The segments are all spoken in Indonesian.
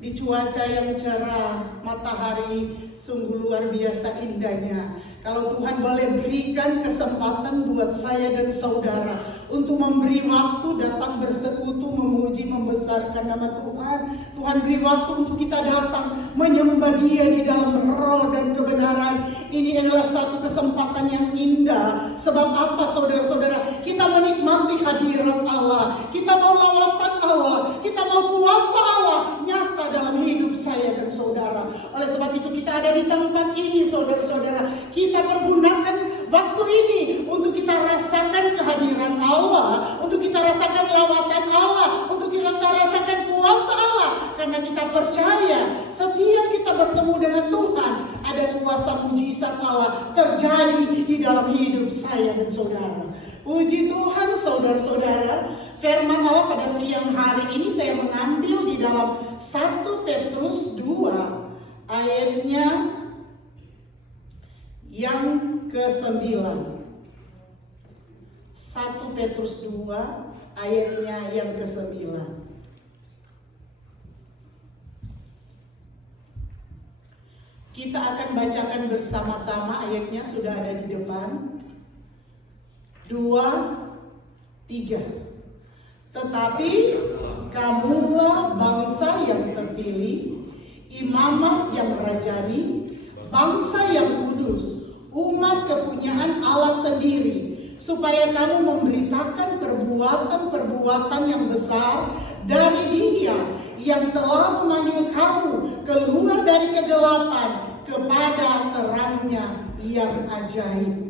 di cuaca yang cerah, matahari sungguh luar biasa indahnya. Kalau Tuhan boleh berikan kesempatan buat saya dan saudara untuk memberi waktu datang bersekutu, memuji, membesarkan nama Tuhan. Tuhan beri waktu untuk kita datang menyembah Dia di dalam roh dan kebenaran. Ini adalah satu kesempatan yang indah. Sebab apa saudara-saudara? Kita menikmati hadirat Allah. Kita mau lawatan Allah. Kita mau kuasa Allah nyata dalam hidup saya dan saudara. Oleh sebab itu kita ada di tempat ini saudara-saudara. Kita pergunakan waktu ini untuk kita rasakan kehadiran Allah, untuk kita rasakan lawatan Allah, untuk kita rasakan kuasa Allah. Karena kita percaya setiap kita bertemu dengan Tuhan, ada kuasa mujizat Allah terjadi di dalam hidup saya dan saudara. Puji Tuhan saudara-saudara. Firman Allah pada siang hari ini saya mengambil di dalam 1 Petrus 2 ayatnya yang ke-9. 1 Petrus 2 ayatnya yang ke-9. Kita akan bacakan bersama-sama, ayatnya sudah ada di depan. 2, 3. Tetapi kamulah bangsa yang terpilih, imamat yang rajani, bangsa yang kudus, umat kepunyaan Allah sendiri, supaya kamu memberitakan perbuatan-perbuatan yang besar dari Dia yang telah memanggil kamu keluar dari kegelapan kepada terangnya yang ajaib.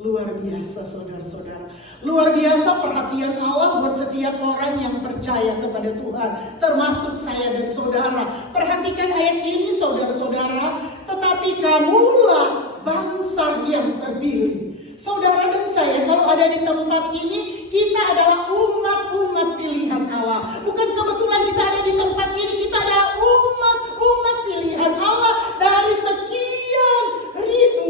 Luar biasa saudara-saudara. Luar biasa perhatian Allah buat setiap orang yang percaya kepada Tuhan, termasuk saya dan saudara. Perhatikan ayat ini saudara-saudara. Tetapi kamulah bangsa yang terpilih. Saudara dan saya kalau ada di tempat ini, kita adalah umat-umat pilihan Allah. Bukan kebetulan kita ada di tempat ini, kita adalah umat-umat pilihan Allah dari sekian ribu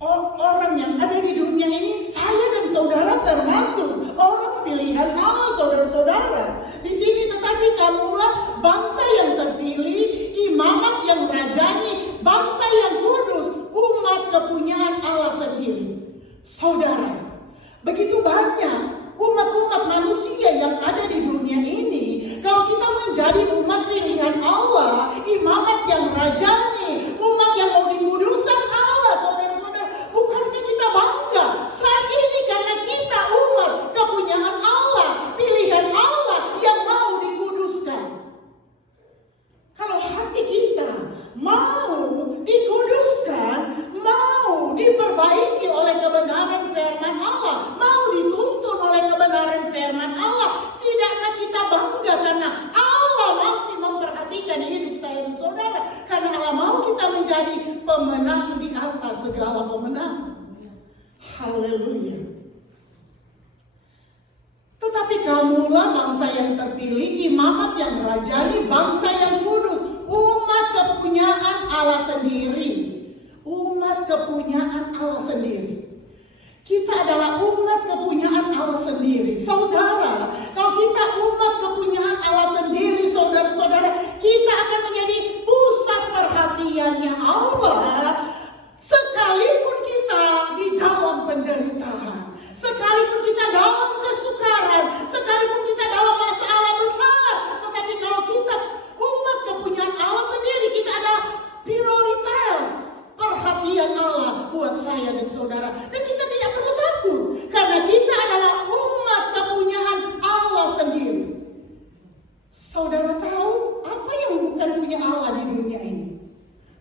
orang yang ada di dunia ini. Saya dan saudara termasuk orang pilihan Allah saudara-saudara. Di sini tetapi kamulah bangsa yang terpilih, imamat yang rajani, bangsa yang kudus, umat kepunyaan Allah sendiri. Saudara, begitu banyak umat-umat manusia yang ada di dunia ini. Kalau kita menjadi umat pilihan Allah, imamat yang rajani, umat yang mau dikuduskan Allah, saudara-saudara, bukankah kita bangga saat ini karena kita umat kepunyaan Allah, pilihan Allah yang mau dikuduskan? Kalau hati kita mau dikuduskan, mau diperbaiki oleh kebenaran firman Allah, mau dituntun oleh kebenaran firman Allah, tidakkah kita bangga karena Allah masih memperhatikan hidup saya dan saudara? Karena Allah mau kita menjadi pemenang di atas segala pemenang. Haleluya. Tetapi kamulah bangsa yang terpilih, imamat yang rajani, bangsa yang kudus, umat kepunyaan Allah sendiri. Umat kepunyaan Allah sendiri. Kita adalah umat kepunyaan Allah sendiri. Saudara, kalau kita umat kepunyaan Allah sendiri, saudara-saudara, kita akan menjadi pusat perhatiannya Allah. Sekalipun kita di dalam penderitaan, sekalipun kita dalam kesukaran, sekalipun kita dalam masalah besar, tetapi kalau kita umat kepunyaan Allah sendiri, kita ada prioritas perhatian Allah buat saya dan saudara. Dan kita tidak perlu takut karena kita adalah umat kepunyaan Allah sendiri. Saudara tahu apa yang bukan punya Allah di dunia ini?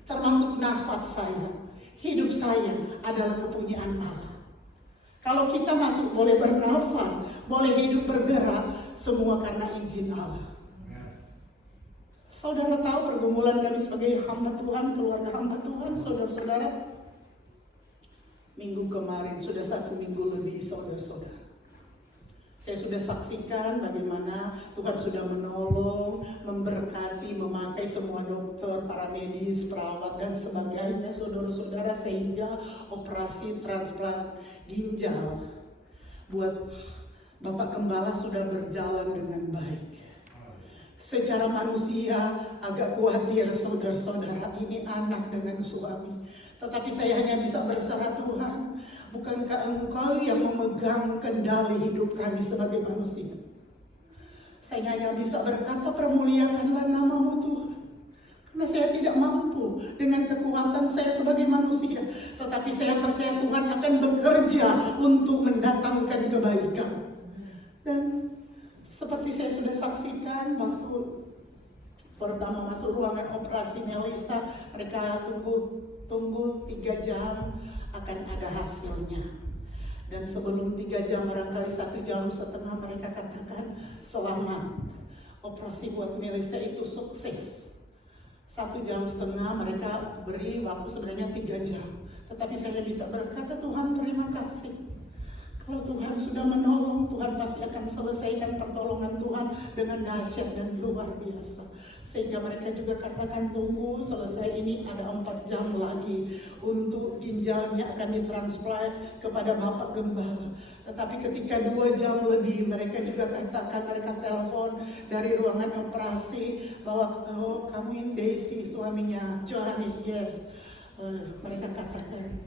Termasuk nafas saya, hidup saya adalah kepunyaan Allah. Kalau kita masih boleh bernafas, boleh hidup bergerak, semua karena izin Allah. Saudara tahu pergumulan kami sebagai hamba Tuhan, keluarga hamba Tuhan, saudara-saudara. Minggu kemarin, sudah 1 minggu lebih saudara-saudara. Saya sudah saksikan bagaimana Tuhan sudah menolong, memberkati, memakai semua dokter, para medis, perawat, dan sebagainya saudara-saudara. Sehingga operasi transplant ginjal buat Bapak Gembala sudah berjalan dengan baik. Secara manusia agak khawatir saudara-saudara, ini anak dengan suami. Tetapi saya hanya bisa berserah, Tuhan, bukankah Engkau yang memegang kendali hidup kami sebagai manusia? Saya hanya bisa berkata, permuliakanlah nama-Mu Tuhan. Karena saya tidak mampu dengan kekuatan saya sebagai manusia. Tetapi saya percaya Tuhan akan bekerja untuk mendatangkan kebaikan. Dan seperti saya sudah saksikan waktu pertama masuk ruangan operasi Melisa, mereka tunggu 3 jam akan ada hasilnya. Dan sebelum 3 jam, barangkali 1 jam setengah, mereka katakan selamat. Operasi buat Melisa itu sukses. 1 jam setengah mereka beri waktu sebenarnya 3 jam. Tetapi saya bisa berkata, Tuhan terima kasih. Kalau Tuhan sudah menolong, Tuhan pasti akan selesaikan pertolongan Tuhan dengan dahsyat dan luar biasa. Sehingga mereka juga katakan, tunggu selesai ini ada 4 jam lagi untuk ginjalnya akan ditransplant kepada Bapak Gembala. Tetapi ketika 2 jam lebih, mereka juga katakan, mereka telepon dari ruangan operasi bahwa kamu ini Daisy, suaminya Johannes, yes. Mereka katakan,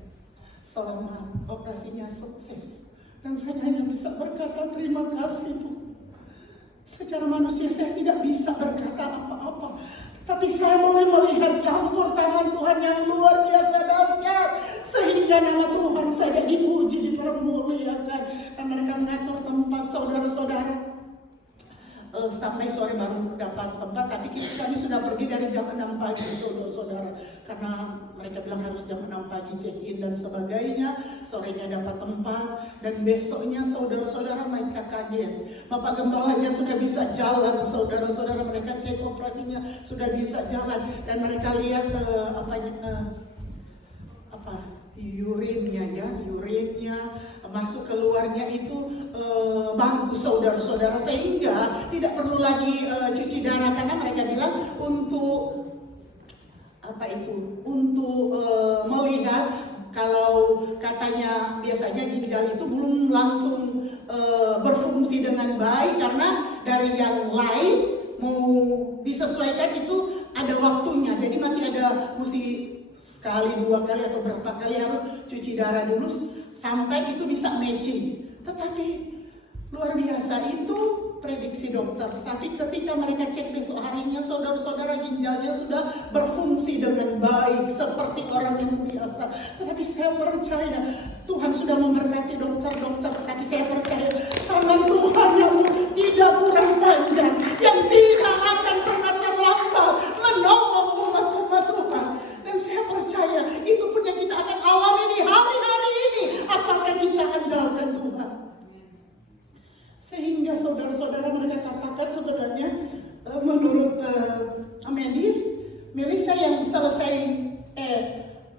selamat, operasinya sukses. Dan saya hanya bisa berkata terima kasih, Bu. Secara manusia saya tidak bisa berkata apa-apa. Tapi saya boleh melihat campur tangan Tuhan yang luar biasa dahsyat. Sehingga nama Tuhan saya dipuji, dipermuliakan. Dan mereka mengatur tempat saudara-saudara. Sampai sore baru dapat tempat, tapi kami sudah pergi dari jam 6 pagi, saudara-saudara, karena mereka bilang harus jam 6 pagi check-in dan sebagainya. Sorenya dapat tempat, dan besoknya saudara-saudara mereka kaget. Bapak Gembalanya sudah bisa jalan, saudara-saudara, mereka cek operasinya sudah bisa jalan, dan mereka lihat urinnya masuk keluarnya itu bagus, saudara-saudara, sehingga tidak perlu lagi cuci darah, karena mereka bilang untuk melihat kalau katanya biasanya ginjal itu belum langsung berfungsi dengan baik, karena dari yang lain mau disesuaikan itu ada waktunya, jadi masih ada mesti sekali, 2 kali atau berapa kali harus cuci darah dulu sampai itu bisa matching. Tetapi luar biasa itu prediksi dokter. Tetapi ketika mereka cek besok harinya, saudara-saudara, ginjalnya sudah berfungsi dengan baik seperti orang yang biasa. Tetapi saya percaya Tuhan sudah memberkati dokter-dokter. Tetapi saya percaya tangan Tuhan yang tidak kurang panjang, yang tidak akan pernah terlambat menolong umat-umat Tuhan. Dan saya percaya itu pun yang kita akan alami di hari-hari ini, asalkan kita andalkan Tuhan. Sehingga saudara-saudara, mereka katakan sebenarnya menurut medis, Melisa yang selesai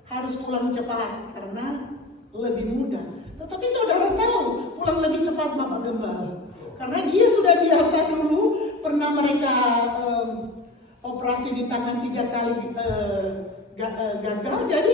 harus pulang cepat karena lebih mudah. Tetapi saudara tahu pulang lebih cepat Bapak Gembala, karena dia sudah biasa dulu pernah mereka operasi di tangan 3 kali gagal, jadi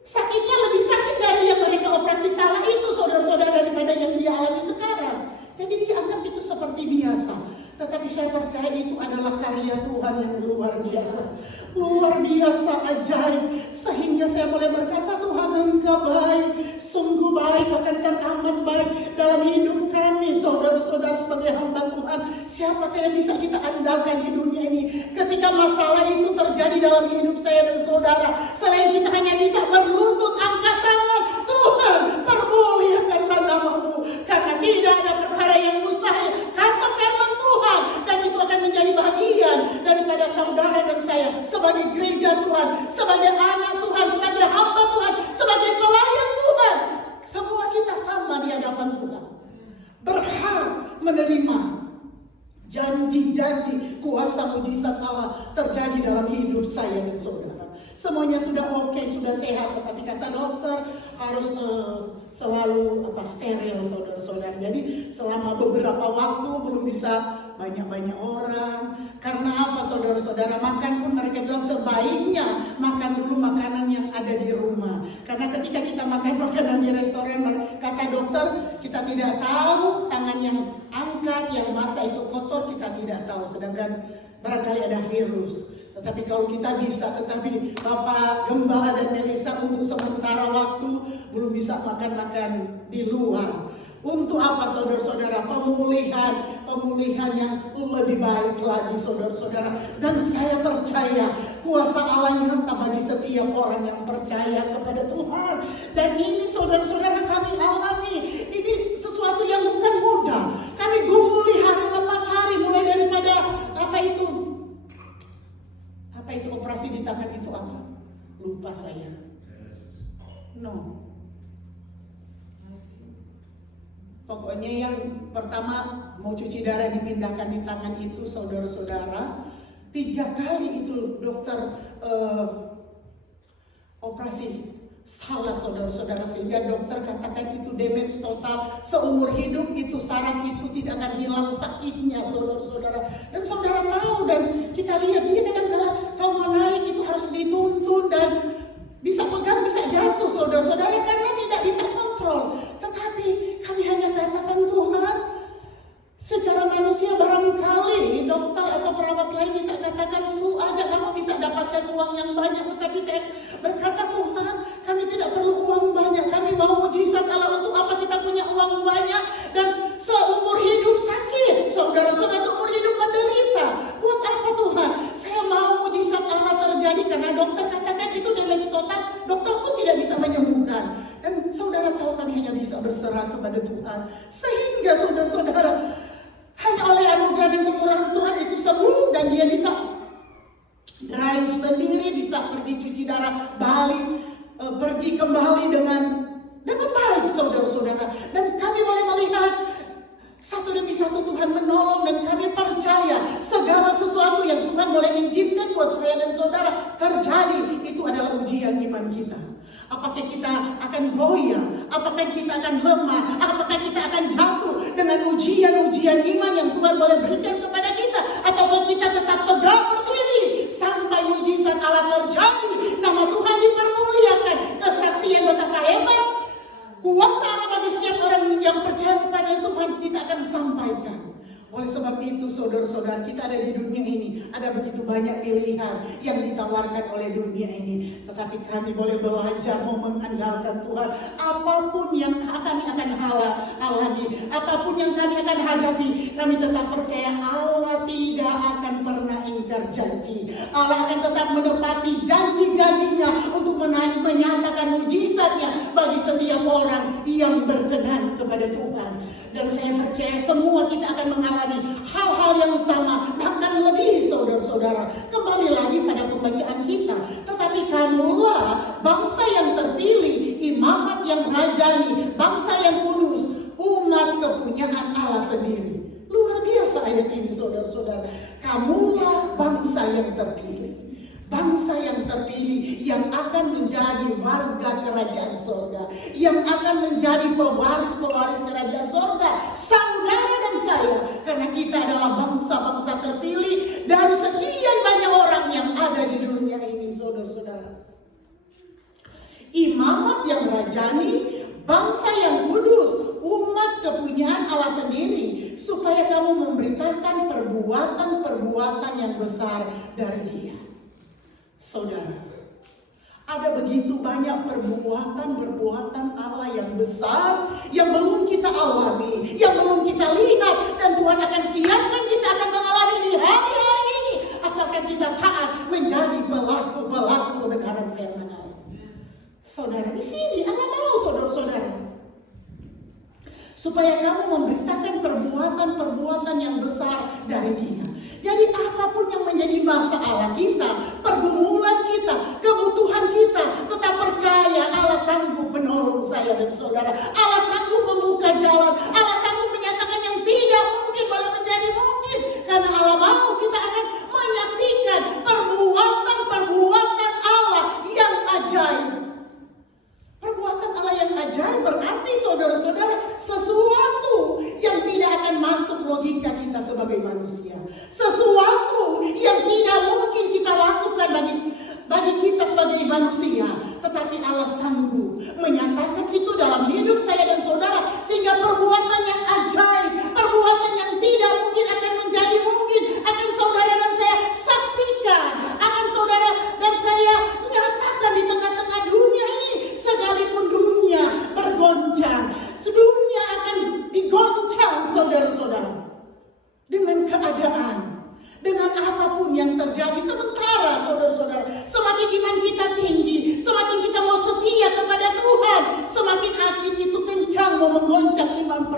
sakitnya lebih sakit dari yang mereka operasi salah itu, saudara-saudara, daripada yang dia alami sekarang. Jadi dianggap itu seperti biasa. Tetapi saya percaya itu adalah karya Tuhan yang luar biasa. Luar biasa, ajaib. Sehingga saya boleh berkata, Tuhan Engkau baik, sungguh baik, bahkan teramat baik dalam hidup kami, saudara-saudara, sebagai hamba Tuhan. Siapakah yang bisa kita andalkan di dunia ini ketika masalah itu terjadi dalam hidup saya dan saudara, selain kita hanya bisa berlutut, angkat tangan, Tuhan permuliakanlah nama-Mu, karena tidak ada perkara yang mustahil, kata firman Tuhan, dan itu akan menjadi bagian daripada saudara dan saya sebagai gereja Tuhan, sebagai anak Tuhan, sebagai hamba Tuhan, sebagai pelayan Tuhan. Semua kita sama di hadapan Tuhan, berhak menerima janji-janji kuasa mujizat Allah terjadi dalam hidup saya dan saudara. Semuanya sudah oke, sudah sehat, tetapi kata dokter harus selalu steril, saudara-saudara. Jadi selama beberapa waktu belum bisa banyak-banyak orang. Karena apa, saudara-saudara? saudara makan pun mereka bilang sebaiknya makan dulu makanan yang ada di rumah. Karena ketika kita makan makanan di restoran, kata dokter, kita tidak tahu tangan yang angkat, yang masak itu kotor, kita tidak tahu. Sedangkan barangkali ada virus. Tetapi kalau kita bisa, tetapi Bapak Gembala dan Melisa untuk sementara waktu belum bisa makan-makan di luar. Untuk apa saudara-saudara? Pemulihan yang lebih baik lagi saudara-saudara. Dan saya percaya kuasa Allah nyata bagi setiap orang yang percaya kepada Tuhan. Dan ini saudara-saudara kami alami. Ini sesuatu yang bukan mudah. Kami gumuli hari lepas hari, mulai daripada apa itu operasi di tangan itu apa? Lupa saya. No. Pokoknya yang pertama mau cuci darah dipindahkan di tangan itu saudara-saudara. 3 kali itu dokter operasi. Salah saudara-saudara, sehingga dokter katakan itu damage total. Seumur hidup itu saraf itu tidak akan hilang sakitnya saudara-saudara. Dan saudara tahu dan kita lihat dia kadang-kadang kalau mau naik itu harus dituntun dan bisa pegang bisa jatuh saudara-saudara karena tidak bisa kontrol. Tetapi kami hanya katakan Tuhan, secara manusia barangkali dokter atau perawat lain bisa katakan aja kamu bisa dapatkan uang yang banyak. Tetapi saya berkata Tuhan, kami tidak perlu uang banyak. Kami mau mujizat Allah. Untuk apa kita punya uang banyak dan seumur hidup sakit saudara-saudara, seumur hidup menderita. Buat apa Tuhan? Saya mau mujizat Allah terjadi karena dokter katakan itu damage total. Dokter pun tidak bisa menyembuhkan. Dan saudara tahu kami hanya bisa berserah kepada Tuhan. Sehingga saudara-saudara hanya oleh anugerah dan kemurahan Tuhan itu sembuh dan dia bisa drive sendiri, bisa pergi cuci darah, balik, pergi kembali dengan baik saudara-saudara. Dan kami boleh melihat satu demi satu Tuhan menolong dan kami percaya segala sesuatu yang Tuhan boleh izinkan buat saya dan saudara terjadi itu adalah ujian iman kita. Apakah kita akan goyah? Apakah kita akan lemah? Apakah kita akan jatuh dengan ujian-ujian iman yang Tuhan boleh berikan kepada kita? Atau kita tetap tegak berdiri sampai mujizat Allah terjadi, nama Tuhan dipermuliakan, kesaksian betapa hebat kuasa Allah bagi setiap orang yang percaya kepada Tuhan kita akan sampaikan. Oleh sebab itu saudara-saudara, kita ada di dunia ini, ada begitu banyak pilihan yang ditawarkan oleh dunia ini. Tetapi kami boleh belajar mau mengandalkan Tuhan. Apapun yang kami akan alami, apapun yang kami akan hadapi, kami tetap percaya Allah tidak akan pernah ingkar janji. Allah akan tetap menepati janji-janjinya untuk menyatakan mujizatnya bagi setiap orang yang berkenan kepada Tuhan. Dan saya percaya semua kita akan mengalami hal-hal yang sama, bahkan lebih saudara-saudara. Kembali lagi pada pembacaan kita. Tetapi kamulah bangsa yang terpilih, imamat yang rajani, bangsa yang kudus, umat kepunyaan Allah sendiri. Luar biasa ayat ini saudara-saudara. Kamulah bangsa yang terpilih. Bangsa yang terpilih yang akan menjadi warga kerajaan sorga, yang akan menjadi pewaris-pewaris kerajaan sorga, saudara dan saya, karena kita adalah bangsa-bangsa terpilih dari sekian banyak orang yang ada di dunia ini saudara-saudara. Imamat yang rajani, bangsa yang kudus, umat kepunyaan Allah sendiri, supaya kamu memberitakan perbuatan-perbuatan yang besar dari Dia. Saudara, ada begitu banyak perbuatan Allah yang besar yang belum kita alami, yang belum kita lihat, dan Tuhan akan siapkan kita akan mengalami di hari-hari ini asalkan kita taat menjadi pelaku-pelaku kebenaran firman Allah. Saudara, di sini Allah mau saudara-saudara supaya kamu memberitakan perbuatan-perbuatan yang besar dari Dia. Jadi apapun yang menjadi masalah kita, pergumulan kita, kebutuhan kita, tetap percaya Allah sanggup menolong saya dan saudara. Allah sanggup membuka jalan. Allah sanggup menyatakan yang tidak mungkin boleh menjadi mungkin. Karena Allah mau kita akan menyaksikan perbuatan Allah yang ajaib. Perbuatan Allah yang ajaib berarti saudara-saudara sesuatu yang tidak akan masuk logika kita sebagai manusia. Sesuatu yang tidak mungkin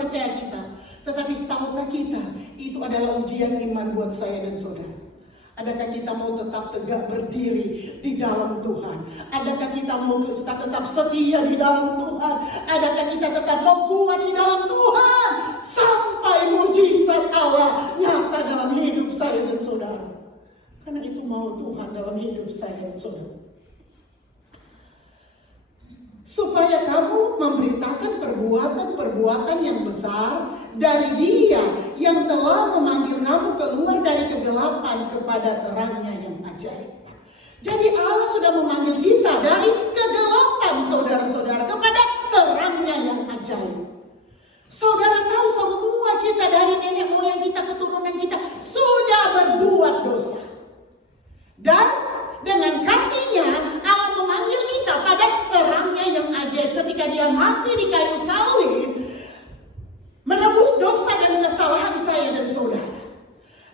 percaya kita. Tetapi tahukah kita, itu adalah ujian iman buat saya dan saudara. Adakah kita mau tetap tegak berdiri di dalam Tuhan? Adakah kita mau tetap setia di dalam Tuhan? Adakah kita tetap mau kuat di dalam Tuhan? Sampai mujizat Allah nyata dalam hidup saya dan saudara. Karena itu mau Tuhan dalam hidup saya dan saudara. Supaya kamu memberitakan perbuatan-perbuatan yang besar dari Dia yang telah memanggil kamu keluar dari kegelapan kepada terangnya yang ajaib. Jadi Allah sudah memanggil kita dari kegelapan, saudara-saudara, kepada terangnya yang ajaib. Saudara tahu semua kita dari nenek moyang kita, keturunan kita sudah berbuat dosa. Dan dengan kasih-Nya Allah memanggil kita pada terangnya yang ajaib ketika Dia mati di kayu salib, menebus dosa dan kesalahan saya dan saudara.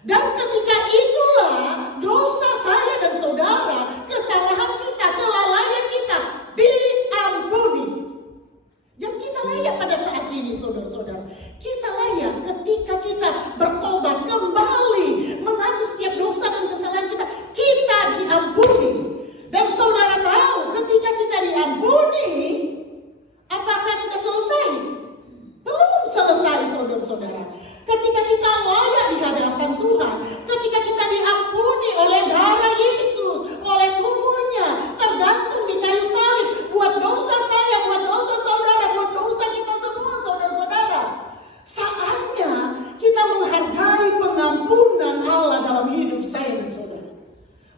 Dan ketika itulah dosa saya dan saudara, kesalahan kita, kelalaian kita diampuni. Yang kita layak pada saat ini, saudara-saudara, kita layak ketika kita bertobat kembali, mengaku setiap dosa dan kesalahan kita, kita diampuni. Dan saudara tahu, ketika kita diampuni, apakah sudah selesai? Belum selesai, saudara-saudara. Ketika kita layak di hadapan Tuhan, ketika kita diampuni oleh darah Yesus, oleh tubuhnya, tergantung di kayu salib, buat dosa saya, buat dosa saudara, buat dosa kita semua, saudara-saudara. Saatnya kita menghargai pengampunan Allah dalam hidup saya dan saudara.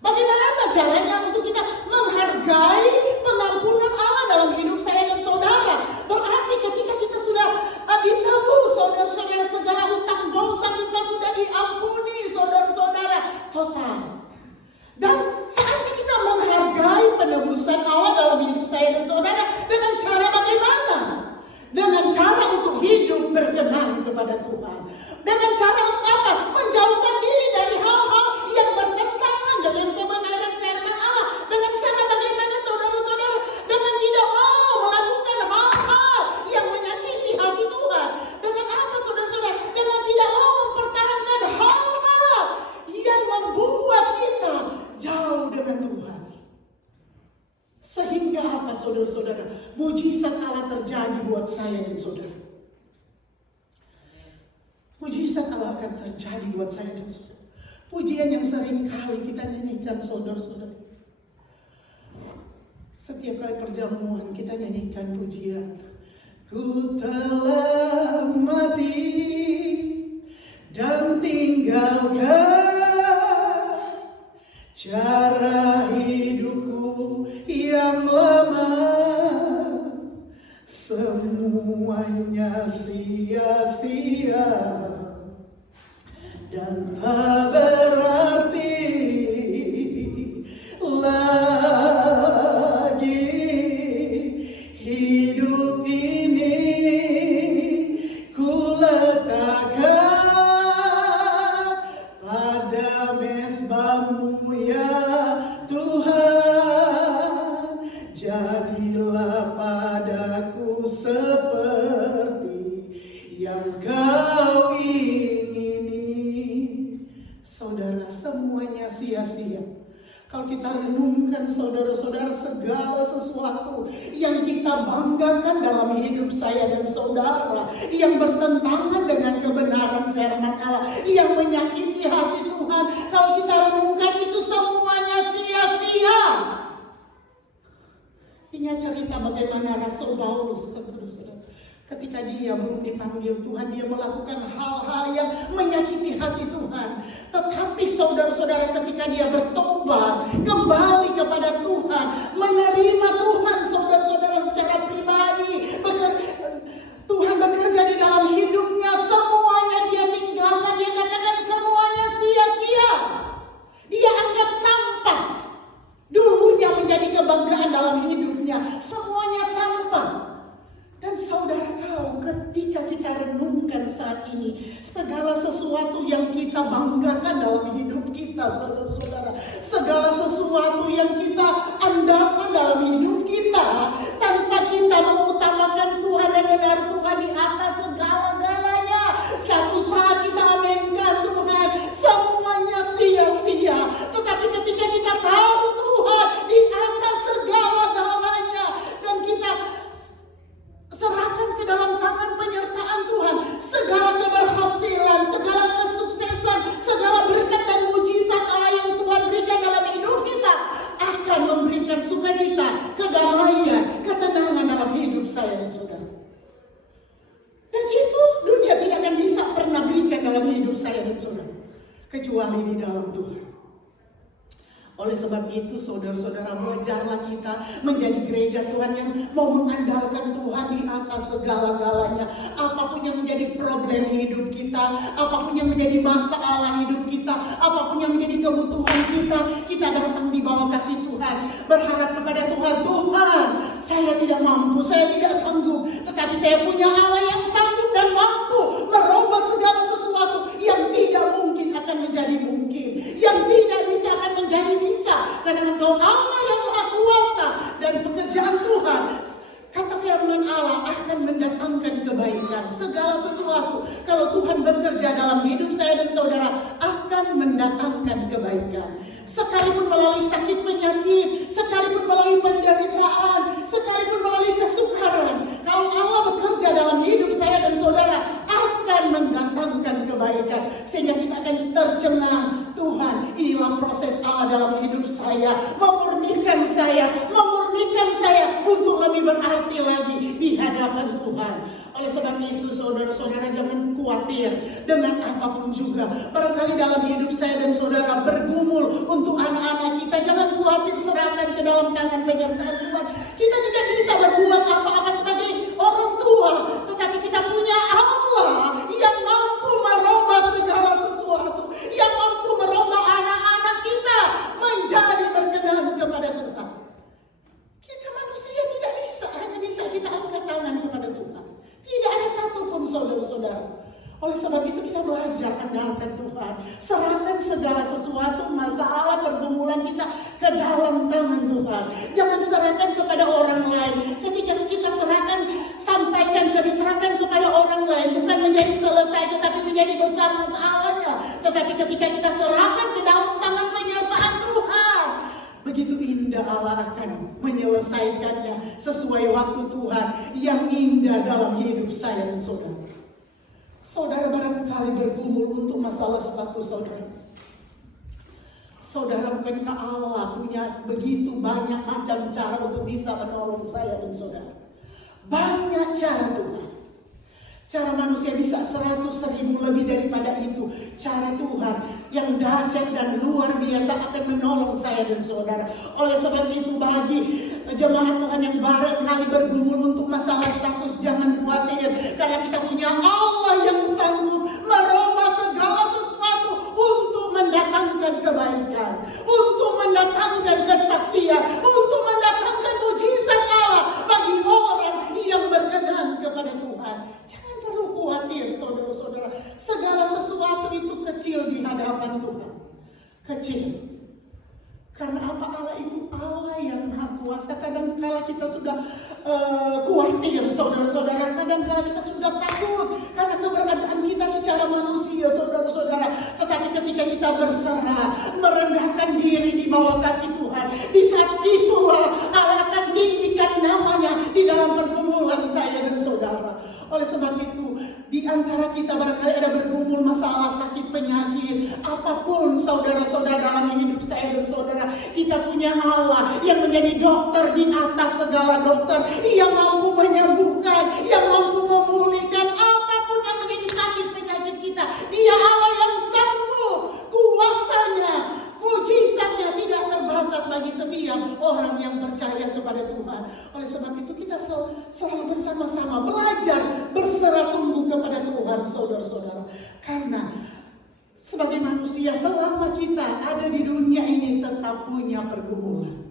Bagaimana caranya untuk kita menghargai pengampunan Allah dalam hidup saya dan saudara? Berarti ketika kita sudah ditebus, saudara-saudara, segala hutang dosa kita sudah diampuni, saudara-saudara, total. Dan saatnya kita menghargai penebusan Allah dalam hidup saya dan saudara dengan cara bagaimana? Dengan cara untuk hidup berkenan kepada Tuhan. Dengan cara untuk apa? Menjauhkan diri dari hal-hal yang bertentangan dengan kebenaran firman Allah. Dengan cara bagaimana, saudara-saudara? Dengan tidak mau melakukan hal-hal yang menyakiti hati Tuhan. Dengan apa, saudara-saudara? Dengan tidak mau mempertahankan hal-hal yang membuat kita jauh dengan Tuhan. Sehingga apa, saudara-saudara? Mujizat Allah terjadi buat saya dan saudara. Mujizat Allah akan terjadi buat saya dan saudara. Pujian yang sering kali kita nyanyikan, saudara-saudara. Setiap kali perjamuan kita nyanyikan pujian. Ku telah mati dan tinggalkan cara hidupku yang lama, semuanya sia-sia dan tak berarti lagi hidup ini. Ku letakkan pada mezbah-Mu ya Tuhan, jadilah padaku seperti yang Kau ingini. Saudara, semuanya sia-sia kalau kita renungkan, saudara-saudara, segala sesuatu yang kita banggakan dalam hidup saya dan saudara, yang bertentangan dengan kebenaran firman Allah, yang menyakiti hati Tuhan, kalau kita renungkan itu semuanya sia-sia. Ingat cerita bagaimana Rasul Paulus, saudara, ketika dia belum dipanggil Tuhan, dia melakukan hal-hal yang menyakiti hati Tuhan. Tetapi saudara-saudara, ketika dia bertobat, kembali kepada Tuhan, menerima Tuhan, saudara-saudara, secara pribadi, Tuhan bekerja di dalam hidupnya, semuanya dia tinggalkan, dia katakan semuanya sia-sia. Dia anggap sampah. Dulunya menjadi kebanggaan dalam hidupnya, semuanya sampah. Dan saudara tahu, ketika kita renungkan saat ini, segala sesuatu yang kita banggakan dalam hidup kita, saudara-saudara, segala sesuatu yang kita andalkan dalam hidup kita, tanpa kita mengutamakan Tuhan dan benar Tuhan di atas segala Oleh sebab itu saudara-saudara, belajarlah kita menjadi gereja Tuhan yang mau mengandalkan Tuhan di atas segala-galanya. Apapun yang menjadi problem hidup kita, apapun yang menjadi masalah hidup kita, apapun yang menjadi kebutuhan kita, kita datang di bawah kaki Tuhan. Berharap kepada Tuhan, Tuhan, saya tidak mampu, saya tidak sanggup, tetapi saya punya Allah yang sanggup dan mampu merubah segala sesuatu yang tidak mungkin akan menjadi mungkin, yang tidak bisa akan menjadi bisa, karena Engkau Allah yang Maha Kuasa, dan pekerjaan Tuhan, kata firman Allah, akan mendatangkan kebaikan. Segala sesuatu kalau Tuhan bekerja dalam hidup saya dan saudara akan mendatangkan kebaikan. Sekalipun melalui sakit penyakit, sekalipun melalui penderitaan, sekalipun melalui kesukaran, kalau Allah bekerja dalam hidup saya dan saudara akan mendatangkan kebaikan. Sehingga kita akan tercengang, Tuhan, inilah proses Allah dalam hidup saya, memurnikan saya untuk lebih berarti lagi di hadapan Tuhan. Oleh sebab itu saudara-saudara, jangan khawatir dengan apapun juga. Barangkali dalam hidup saya dan saudara bergumul untuk anak-anak kita, jangan khawatir, serahkan ke dalam tangan penyertaan Tuhan. Kita tidak bisa berbuat apa-apa sebagai orang tua, tetapi kita punya Allah yang mampu merubah segala sesuatu, yang mampu merubah anak-anak kita menjadi berkenan kepada Tuhan. Kita manusia tidak bisa, hanya bisa kita angkat tangan kepada Tuhan. Tidak ada satupun saudara-saudara. Oleh sebab itu kita belajar andalkan Tuhan. Serahkan segala sesuatu, masalah, pergumulan kita ke dalam tangan Tuhan. Jangan serahkan kepada orang lain. Ketika kita serahkan, sampaikan, ceritakan kepada orang lain, bukan menjadi selesai tetapi menjadi besar masalahnya. Tetapi ketika kita serahkan ke dalam tangan penyertaan Tuhan, begitu indah Allah akan menyelesaikannya sesuai waktu Tuhan yang indah dalam hidup saya dan saudara. Saudara barangkali bergumul untuk masalah status saudara. Saudara, bukankah Allah punya begitu banyak macam cara untuk bisa menolong saya dan saudara? Banyak cara Tuhan. Cara manusia bisa 100.000 lebih daripada itu. Cara Tuhan yang dahsyat dan luar biasa akan menolong saya dan saudara. Oleh sebab itu bagi jemaat Tuhan yang barangkali bergumul untuk masalah status, jangan khawatir. Karena kita punya Allah yang sanggup merubah segala sesuatu untuk mendatangkan kebaikan, untuk mendatangkan kesaksian, untuk mendatangkan mujizat Allah bagi orang yang berkenan kepada Tuhan. Jangan perlu khawatir saudara-saudara. Segala sesuatu itu kecil di hadapan Tuhan. Kecil. Karena apa? Allah itu Allah yang Maha Kuasa. Kadang-kala kita sudah khawatir saudara-saudara. Kadang-kala kita sudah takut karena keberadaan kita secara manusia saudara-saudara. Tetapi ketika kita berserah, merendahkan diri di bawah kaki Tuhan, di saat itulah Allah akan tinggikan namanya di dalam pergumulan saya dan saudara. Oleh sebab itu, di antara kita barangkali ada bergumul masalah sakit penyakit, apapun saudara-saudara dalam hidup saya dan saudara, kita punya Allah yang menjadi dokter di atas segala dokter, yang mampu menyembuhkan, yang mampu memulihkan apapun yang menjadi sakit penyakit kita. Dia Allah yang sanggup, kuasanya, mujizatnya tidak terbatas bagi setiap orang yang percaya kepada Tuhan. Oleh sebab itu kita selalu bersama-sama belajar berserah sungguh kepada Tuhan saudara-saudara. Karena sebagai manusia selama kita ada di dunia ini tetap punya pergumulan.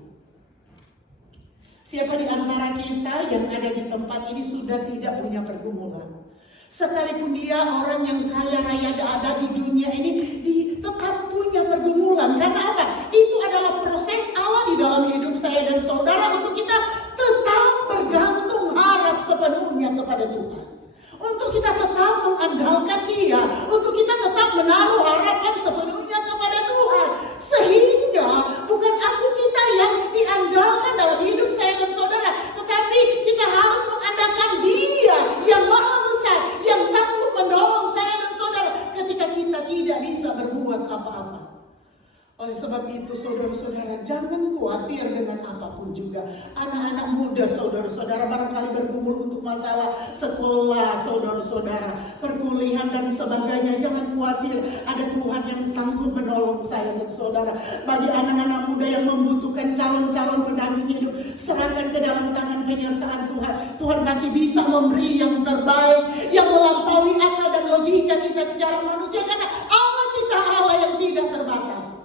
Siapa di antara kita yang ada di tempat ini sudah tidak punya pergumulan? Sekalipun dia orang yang kaya raya ada di dunia ini, tetap punya pergumulan. Karena apa? Itu adalah proses Allah di dalam hidup saya dan saudara untuk kita tetap bergantung harap sepenuhnya kepada Tuhan. Untuk kita tetap mengandalkan Dia, untuk kita tetap menaruh harapan sepenuhnya kepada Tuhan. Sehingga bukan aku kita yang diandalkan dalam hidup saya dan saudara, tetapi kita harus mengandalkan Dia yang Maha Besar, yang sanggup menolong saya dan saudara ketika kita tidak bisa berbuat apa-apa. Oleh sebab itu saudara-saudara, jangan khawatir dengan apapun juga. Anak-anak muda saudara-saudara barangkali bergumul untuk masalah sekolah saudara-saudara, perkuliahan dan sebagainya. Jangan khawatir, ada Tuhan yang sanggup menolong saya dan saudara. Bagi anak-anak muda yang membutuhkan calon-calon pendamping hidup, serahkan ke dalam tangan penyertaan Tuhan. Tuhan masih bisa memberi yang terbaik, yang melampaui akal dan logika kita secara manusia, karena Allah kita Allah yang tidak terbatas.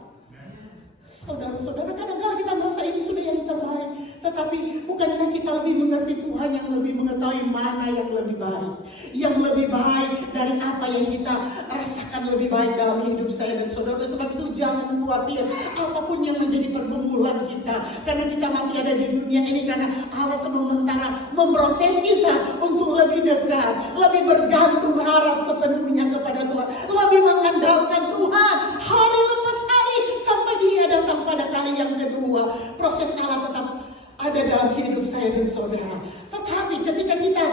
Saudara-saudara, kadang-kadang kita merasa ini sudah yang terbaik, tetapi bukankah kita lebih mengerti Tuhan yang lebih mengetahui mana yang lebih baik, yang lebih baik dari apa yang kita rasakan lebih baik dalam hidup saya dan saudara. Sebab itu jangan khawatir apapun yang menjadi pergumulan kita, karena kita masih ada di dunia ini karena Allah sementara memproses kita untuk lebih dekat, lebih bergantung harap sepenuhnya kepada Tuhan, lebih mengandalkan Tuhan hari lepas hari sampai Dia datang pada kali yang kedua. Proses Allah tetap ada dalam hidup saya dan saudara. Tetapi ketika kita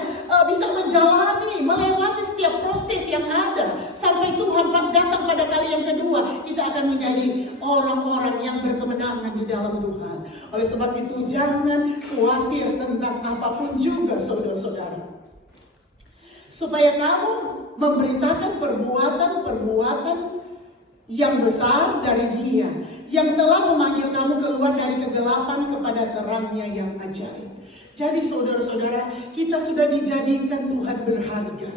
bisa menjalani, melewati setiap proses yang ada sampai Tuhan datang pada kali yang kedua, kita akan menjadi orang-orang yang berkemenangan di dalam Tuhan. Oleh sebab itu jangan khawatir tentang apapun juga saudara-saudara, supaya kamu memberitakan perbuatan-perbuatan yang besar dari Dia, yang telah memanggil kamu keluar dari kegelapan kepada terangnya yang ajaib. Jadi saudara-saudara, kita sudah dijadikan Tuhan berharga.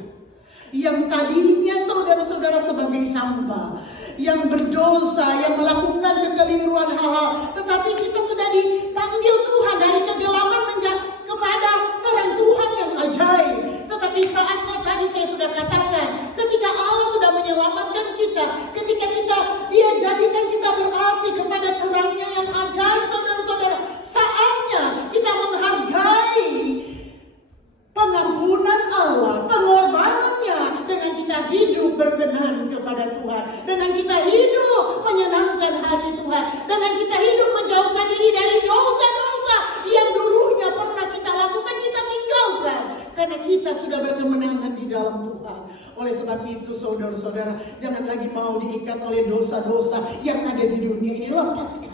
Yang tadinya saudara-saudara sebagai sampah, yang berdosa, yang melakukan kekeliruan hal-hal, tetapi kita sudah dipanggil Tuhan dari kegelapan kepada terang Tuhan yang ajaib. Tetapi saatnya tadi saya sudah katakan, ketika Allah sudah menyelamatkan kita, ketika Dia jadikan kita berarti kepada terangnya yang ajaib, saudara-saudara, saatnya kita menghargai pengampunan Allah, pengorbanannya, dengan kita hidup berkenan kepada Tuhan, dengan kita hidup menyenangkan hati Tuhan, dengan kita hidup menjauhkan diri dari dosa-dosa yang dulunya pernah kita lakukan, kita tinggalkan, karena kita sudah berkemenangan di dalam Tuhan. Oleh sebab itu saudara-saudara, jangan lagi mau diikat oleh dosa-dosa yang ada di dunia ini. Lepaskan.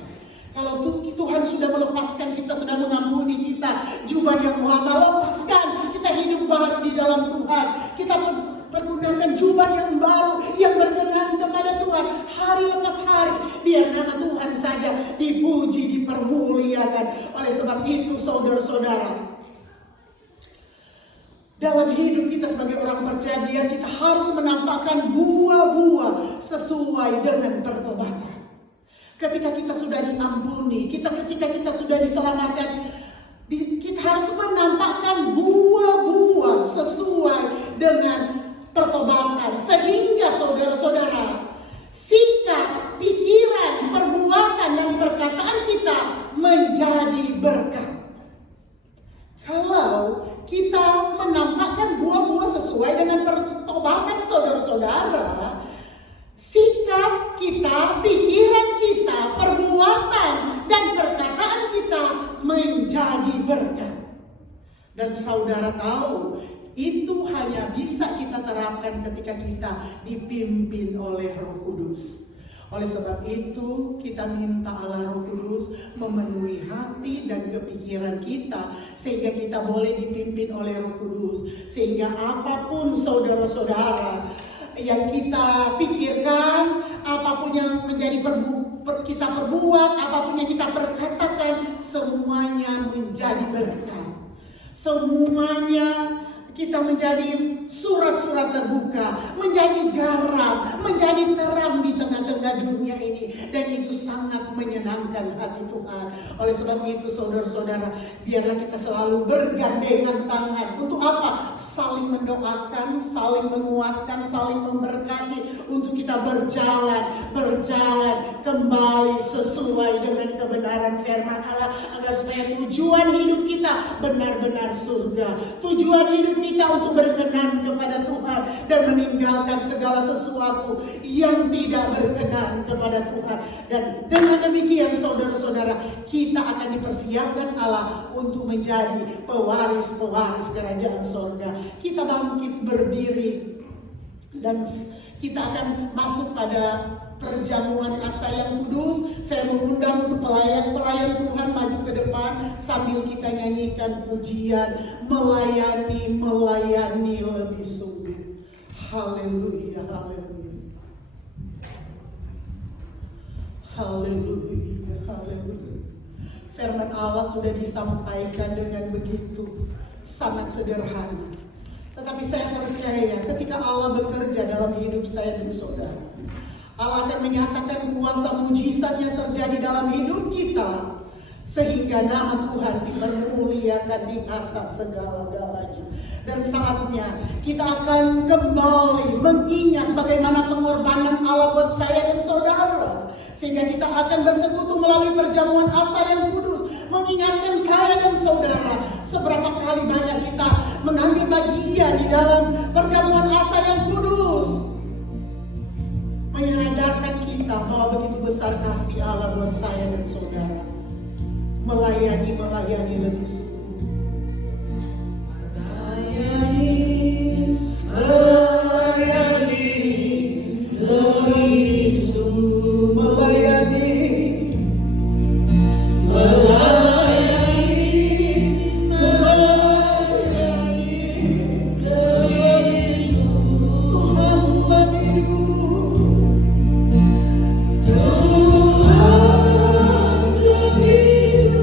Kalau Tuhan sudah melepaskan kita, sudah mengampuni kita, jubah yang lama lepaskan, kita hidup baru di dalam Tuhan. Kita pergunakan jubah yang baru, yang berkenan kepada Tuhan hari lepas hari. Biar nama Tuhan saja dipuji, dipermuliakan. Oleh sebab itu saudara-saudara, dalam hidup kita sebagai orang percaya, biar kita harus menampakkan buah-buah sesuai dengan pertobatan. Ketika kita sudah diampuni, ketika kita sudah diselamatkan, kita harus menampakkan buah-buah sesuai dengan pertobatan. Sehingga saudara-saudara, sikap, pikiran, perbuatan, dan perkataan kita menjadi berkat. Kalau kita menampakkan buah-buah sesuai dengan pertobatan saudara-saudara, sikap kita, pikiran kita, perbuatan, dan perkataan kita menjadi berkat. Dan saudara tahu, itu hanya bisa kita terapkan ketika kita dipimpin oleh Roh Kudus. Oleh sebab itu kita minta Allah Roh Kudus memenuhi hati dan kepikiran kita, sehingga kita boleh dipimpin oleh Roh Kudus. Sehingga apapun saudara-saudara yang kita pikirkan, apapun yang menjadi kita perbuat, apapun yang kita perkatakan, semuanya menjadi berkat. Semuanya kita menjadi surat-surat terbuka, menjadi garam, menjadi terang di tengah-tengah dunia ini. Dan itu sangat menyenangkan hati Tuhan. Oleh sebab itu saudara-saudara, biarlah kita selalu bergandengan tangan. Untuk apa? Saling mendoakan, saling menguatkan, saling memberkati, untuk kita berjalan kembali sesuai dengan kebenaran firman Allah, agar supaya tujuan hidup kita benar-benar surga. Tujuan hidup kita untuk berkenan kepada Tuhan dan meninggalkan segala sesuatu yang tidak berkenan kepada Tuhan. Dan dengan demikian saudara-saudara, kita akan dipersiapkan Allah untuk menjadi pewaris-pewaris kerajaan surga. Kita bangkit berdiri dan kita akan masuk pada perjamuan asa yang kudus. Saya mengundang untuk pelayan Tuhan maju ke depan sambil kita nyanyikan pujian melayani lebih sungguh. Haleluya, haleluya. Haleluya, haleluya. Firman Allah sudah disampaikan dengan begitu sangat sederhana. Tetapi saya percaya ketika Allah bekerja dalam hidup saya dan saudara, Allah akan menyatakan kuasa mujizatnya terjadi dalam hidup kita, sehingga nama Tuhan dipermuliakan di atas segala-galanya. Dan saatnya kita akan kembali mengingat bagaimana pengorbanan Allah buat saya dan saudara, sehingga kita akan bersekutu melalui perjamuan asa yang kudus, mengingatkan saya dan saudara seberapa kali banyak kita mengambil bagian di dalam perjamuan asa yang kudus, menyadarkan kita bahwa begitu besar kasih Allah buat saya dan saudara. Melayani lebih sungguh. Melayani lebih sungguh. Melayani lebih sungguh. Tuhan lebih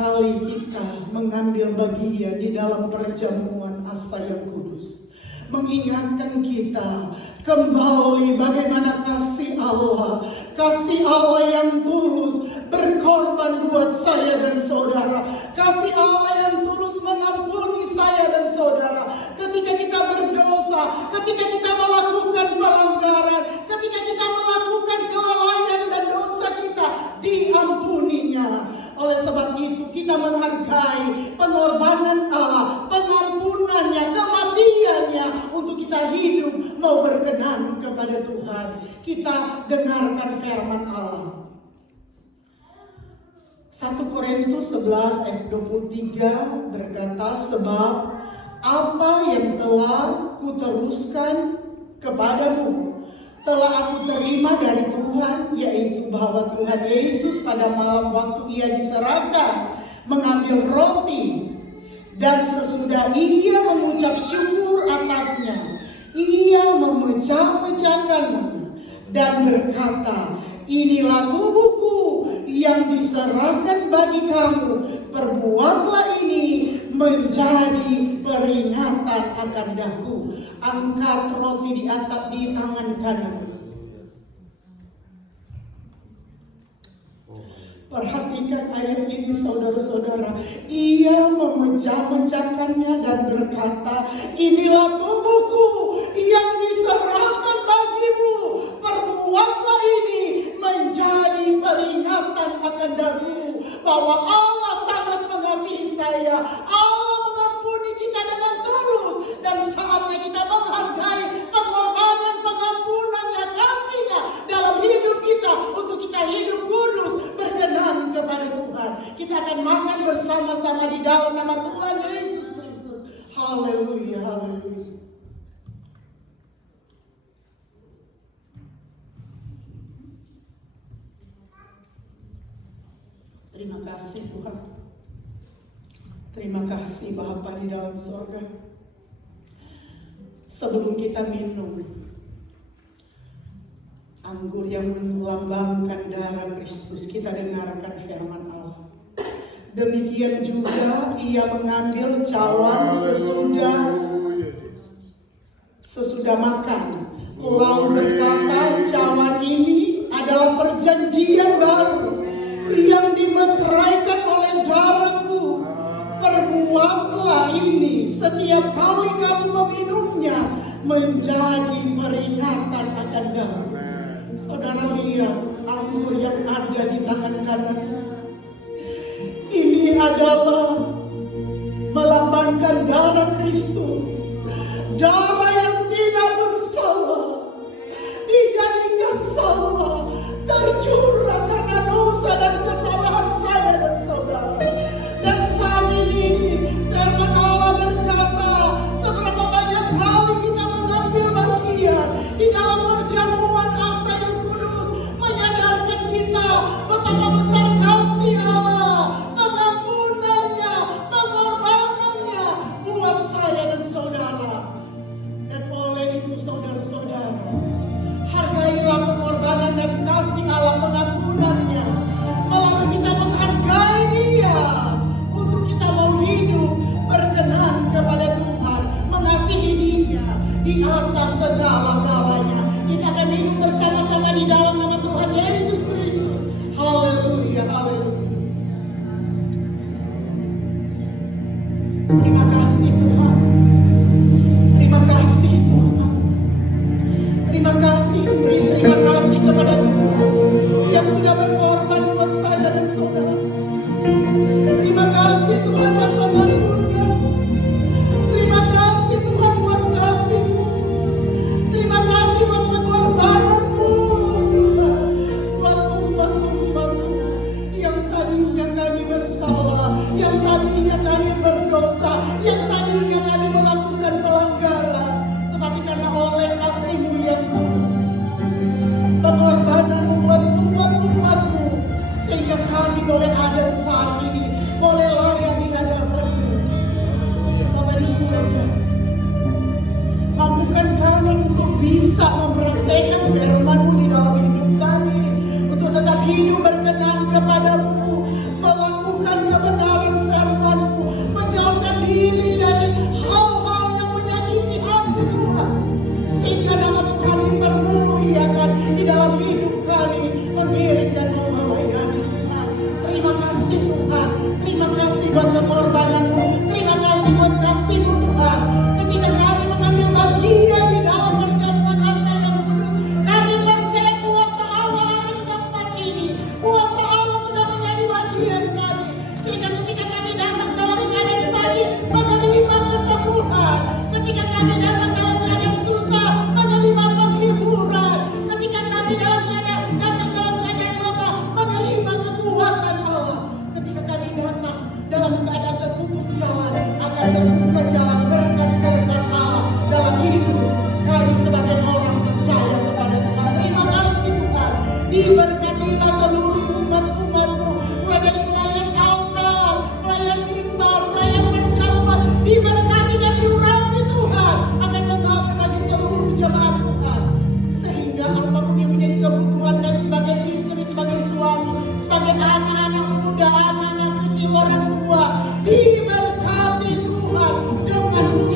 kali kita mengambil bagian di dalam perjamuan asa yang kudus, mengingatkan kita kembali bagaimana kasih Allah yang tulus berkorban buat saya dan saudara, kasih Allah yang tulus mengampuni saya dan saudara ketika kita berdosa, ketika kita melakukan pelanggaran, ketika kita melakukan kelalaian dan dosa kita diampuninya. Oleh sebab itu kita menghargai pengorbanan Allah, pengampunannya, kematiannya untuk kita hidup mau berkenan kepada Tuhan. Kita dengarkan firman Allah. 1 Korintus 11 ayat 23 berkata, sebab apa yang telah kuteruskan kepadamu telah aku terima dari Tuhan, yaitu bahwa Tuhan Yesus pada malam waktu ia diserahkan mengambil roti, dan sesudah ia mengucap syukur atasnya, ia memecah-mecahkannya dan berkata, inilah tubuhku yang diserahkan bagi kamu, perbuatlah ini menjadi peringatan akan daku. Angkat roti di atas di tangan kanan. Perhatikan ayat ini saudara-saudara. Ia memecah-mecahkannya dan berkata, inilah tubuhku yang diserahkan bagimu, perbuatlah ini menjadi peringatan akan daku. Bahwa Allah sangat mengasihi saya, Allah mengampuni kita dengan tulus, dan saatnya kita menghargai pengorbanan, pengampunannya, kasihnya dalam hidup kita untuk kita hidup kudus, berkenan kepada Tuhan. Kita akan makan bersama-sama di dalam nama Tuhan Yesus Kristus. Haleluya, haleluya. Terima kasih Tuhan. Terima kasih Bapa di dalam surga. Sebelum kita minum anggur yang melambangkan darah Kristus, kita dengarkan firman Allah. Demikian juga ia mengambil cawan sesudah makan, lalu berkata, cawan ini adalah perjanjian baru yang dimeteraikan oleh darahku. Perbuatlah ini setiap kali kamu meminumnya menjadi peringatan akan daku. Saudara lihat anggur yang ada di tangan kanan. Ini adalah melambangkan darah Kristus, darah yang tidak bersalah, dijadikan salah, tercurah karena dosa dan kesalahan saya dan saudara. Dan saat ini firman Allah berkata, seberapa banyak kali kita mengambil bagian di dalam perjamuan asa yang kudus, menyadarkan kita betapa besar kasih Allah, pengampunannya, pengorbanannya buat saya dan saudara. Dan oleh itu saudara-saudara, hargailah pengorbanan dan kasih Allah, pengampunannya. Kalau kita menghargai Dia, untuk kita mau hidup berkenan kepada Tuhan, mengasihi Dia di atas segala-galanya. Kita akan hidup bersama-sama di dalam nama Tuhan Yesus Kristus. Haleluya, haleluya. Terima kasih Tuhan. Terima kasih Tuhan. Terima kasih, terima kasih kepada Tuhan yang sudah berkorban buat saya dan saudara. Terima kasih Tuhan buat pengampunnya. Terima kasih Tuhan buat kasih-Mu. Terima kasih buat pengorbanan-Mu, buat umat-umat-Mu yang tadinya kami bersalah, yang tadinya kami berdosa,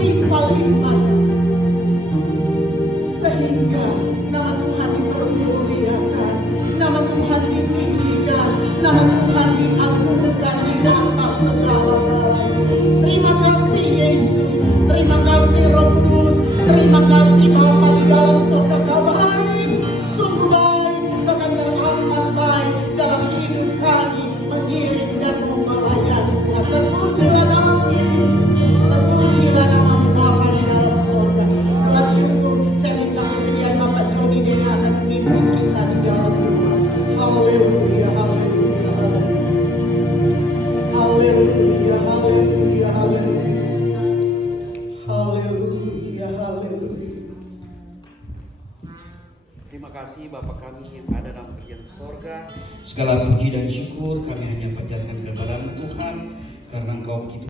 berlimpah-limpah, sehingga nama Tuhan dipermuliakan, nama Tuhan ditinggikan, nama Tuhan diagungkan di atas segala-galanya. Terima kasih Yesus, terima kasih Roh Kudus, terima kasih Bapa di dalam surga. Kau baik, sungguh baik, bahkan teramat baik dalam hidup kami, mengiring dan melayani Tuhan. Terpujilah nama Yesus, terpujilah nama Bapa di dalam surga. Doa syukur saya minta kesediaan Bapak Joni, dia yang akan memimpin kita di dalam doa. Haleluya, haleluya, haleluya, haleluya, haleluya, haleluya, haleluya. Terima kasih Bapa kami yang ada dalam kerajaan sorga. Segala puji dan syukur kami hanya panjatkan kepada Tuhan, karena Engkau begitu